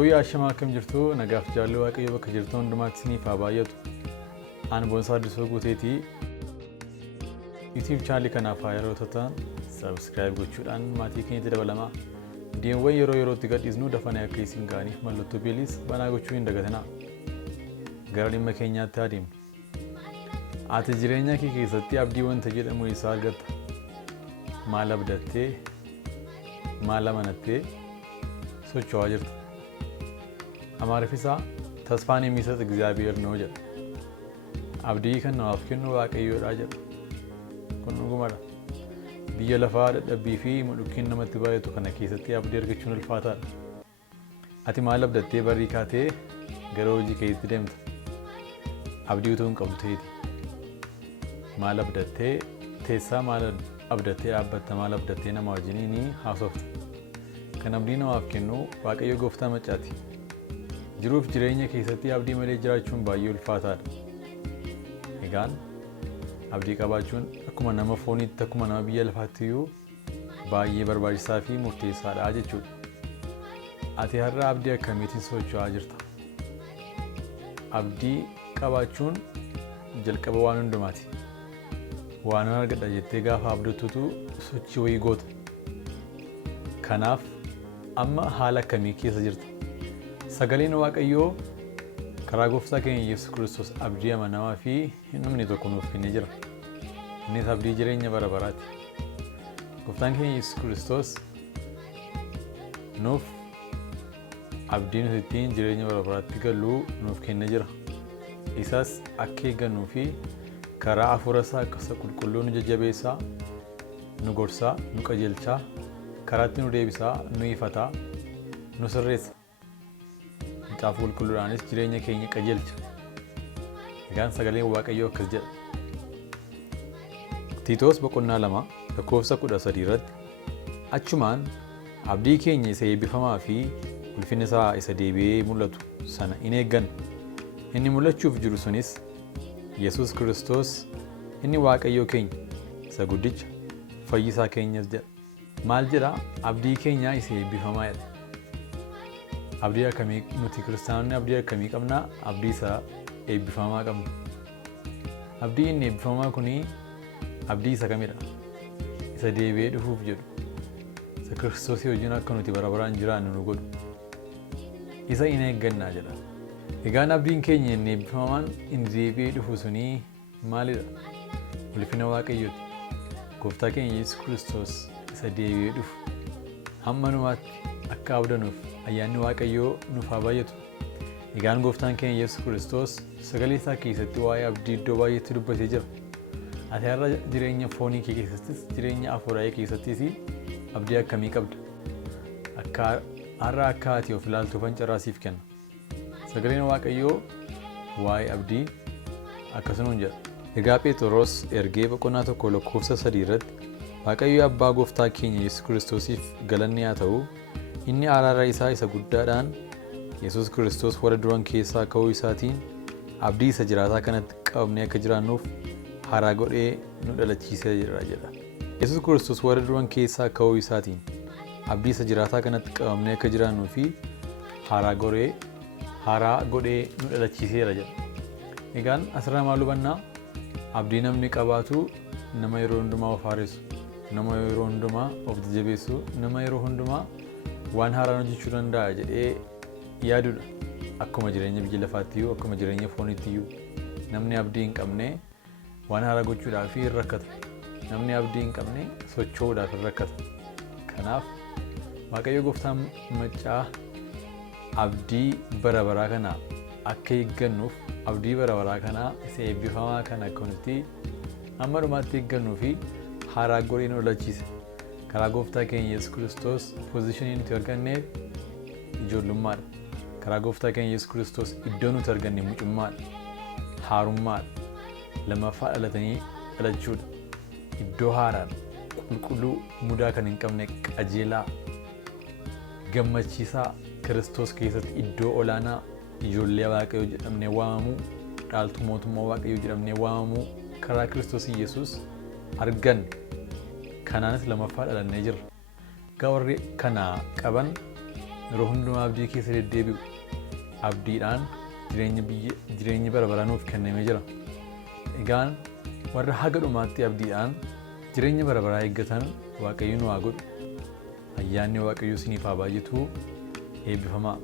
Shooyyaa ashamaa akkam jirtu nagaaf jaalli waaqayyo bakka jirtu hundumaatti isiniif haa baay'atu. Ani Bonsa Addisu Guteetii YouTube channel kanaaf yeroo ta'an subscribe gochuudhaan maatii keenyatti dabalamaa. Viidiyoowwan yeroo yerootti gadhiisnu dafanii akka isin ga'aniif mallattoo beelis banaa gochuu hin dagatinaa. Gara dhimma keenyaatti adeemna. Ati jireenya kee keessatti abdii wanta jedhamu isaa argatta. Maal abdattee maal amanattee socho'aa jirta? Amaariifisaa tasfaan የሚሰጥ እግዚአብሔር ነው jedha. Abdii kan namaaf kennu waaqayyoodha jedha. Kun dhugumadha. Biyya lafaa dadhabbii fi mudhukkiin namatti baay'atu kana keessatti abdii argachuun ulfaataadha. Ati maal abdattee barrii kaatee gara hojii keetti deemta? Abdii utuu hin qabdu ta'eeti. Maal abdattee teessaa maal abdattee dhaabbatta maal abdattee nama wajjiniin haasofta? Kan abdii namaaf kennu waaqayyo gooftaa maccaati. Jiruuf jireenya keessatti abdii malee jiraachuun baay'ee ulfaataadha. Egaan abdii qabaachuun akkuma nama fooniitti akkuma nama biyya lafaatti iyyuu baay'ee barbaachisaa fi murteessaadha jechuudha. Ati har'a abdii akkamiitiin socho'aa jirta? Abdii qabaachuun jalqaba waan hundumaati. Waan argadha jettee gaafa abdattutu sochii wayii goota. Kanaaf amma haala akkamii keessa jirta? Sagaleen waaqayyoo karaa gooftaa keenya Yesuus Kiristoos abdii amanamaa fi namni tokko nuuf kennee jira. Innis abdii jireenya bara baraati. Gooftaan keenya Yesuus Kiristoos nuuf abdii nuti ittiin jireenya bara baraatti gallu nuuf kennee jira. Isas akka eeggannuu fi karaa hafuura isaa akka qulqulluu nu jajjabeessaa, nu gorsaa, nu qajeelchaa, karaatti nu deebisaa, nu ifataa, nu sirreessa. Kitaaba qulqulluudhaanis jireenya keenya qajeelcha. Egaan sagaleen waaqayyoo akkas jedha. Tiitoos boqonnaa 2:13 irratti achumaan abdii keenya isa eebbifamaa fi ulfina isaa isa deebi'ee mul'atu sana in eegganna. Inni mul'achuuf jiru sunis Yesuus Kiristoos inni waaqayyoo keenya isa guddicha fayyisaa keenyas jedha. Maal jedha? Abdii keenya isa eebbifamaa jedha. Abdii akkamii nuti kiristaanonni abdii akkamii qabna? Abdii isa eebbifamaa qabna. Abdii inni eebbifamaa kuni abdii isa kamidha? Isa deebi'ee dhufuuf jedhu. Isa Kiristoosii wajjin akka nuti bara baraan jiraannu nu godhu. Isa in eeggannaa jedha. Egaan abdiin keenya inni eebbifamaan inni deebi'ee dhufu suni maalidha? Ulfina waaqayyooti. Gooftaa keenya Yesuus Kiristoos isa deebi'ee dhufu hamma numaatti akka abdanuuf ayyaanni waaqayyoo nuuf haa baay'atu. Egaan gooftaan keenya Yesuus Kiristoos sagalee isaa keessatti waa'ee abdii iddoo baay'eetti dubbatee jira. Ati har'a jireenya foonii kee keessattis jireenya hafuuraa kee keessattis abdii akkamii qabda? Har'a akka ati of ilaaltuuf carraasiif kenna. Sagaleen waaqayyoo waa'ee abdii akkasuma jedha. Egaa Phexros ergee boqonnaa 1:3 irratti Waaqayyo abbaa gooftaa keenya Yesuus Kiristoosiif galanni haa ta'u. Inni araara isaa isa guddaadhaan Yesuus Kiristoos warra duran keessaa ka'uu isaatiin abdii isa jiraataa kanatti qabnee akka jiraannuuf haaraa godhee nu dhalachiisee jira jedha. Yesuus Kiristoos warra duran keessaa ka'uu isaatiin abdii isa jiraataa kanatti qabnee akka jiraannuu fi haaraa godhee nu dhalachiiseera jedha. Egaan asirraa maal hubannaa? Abdii namni qabaatu nama yeroo hundumaa of haaressu, nama yeroo hundumaa of jajjabeessu, nama yeroo hundumaa waan haaraa hojjechuu danda'a jedhee yaadudha. Akkuma jireenya biyya lafaatti iyyuu akkuma jireenya fooniitti iyyuu namni abdii hin qabne waan haaraa gochuudhaaf hin rakkata. Namni abdii hin qabne socho'uudhaaf hin rakkata. Kanaaf waaqayyo gooftaan maccaa abdii bara baraa kana akka eeggannuuf abdii bara baraa kana isa eebbifamaa kana akka nuti hamma dhumaatti eeggannuu fi haaraa godhee nu dhalachiise. Karaa gooftaa keenya Yesuus Kiristoos pozishinii nuti arganneef ijoollummaadha. Karaa gooftaa keenya Yesuus Kiristoos iddoo nuti arganne mucummaadha, haarummaadha, lammaffaa dhalatanii dhalachuudha. Iddoo haaraadha, qulqulluu, mudaa kan hin qabne, qajeelaa, gammachiisaa Kiristoos keessatti iddoo olaanaa ijoollee waaqayyoo jedhamnee waamamuu, dhaaltuu mootummaa waaqayyoo jedhamnee waamamuu karaa Kiristoos Yesuus arganne. Kanaanis lammaffaa dhalannee jirra. Warri kana qaban yeroo hundumaa abdii keessa deddeebi'u. Abdiidhaan jireenya bara baraa nuuf kennamee jira. Egaan warra haga dhumaatti abdiidhaan jireenya bara baraa eeggatan Waaqayyo nu haa godhu. Ayyaanni Waaqayyoo isiniif haa baay'atu. Eebbifamaa.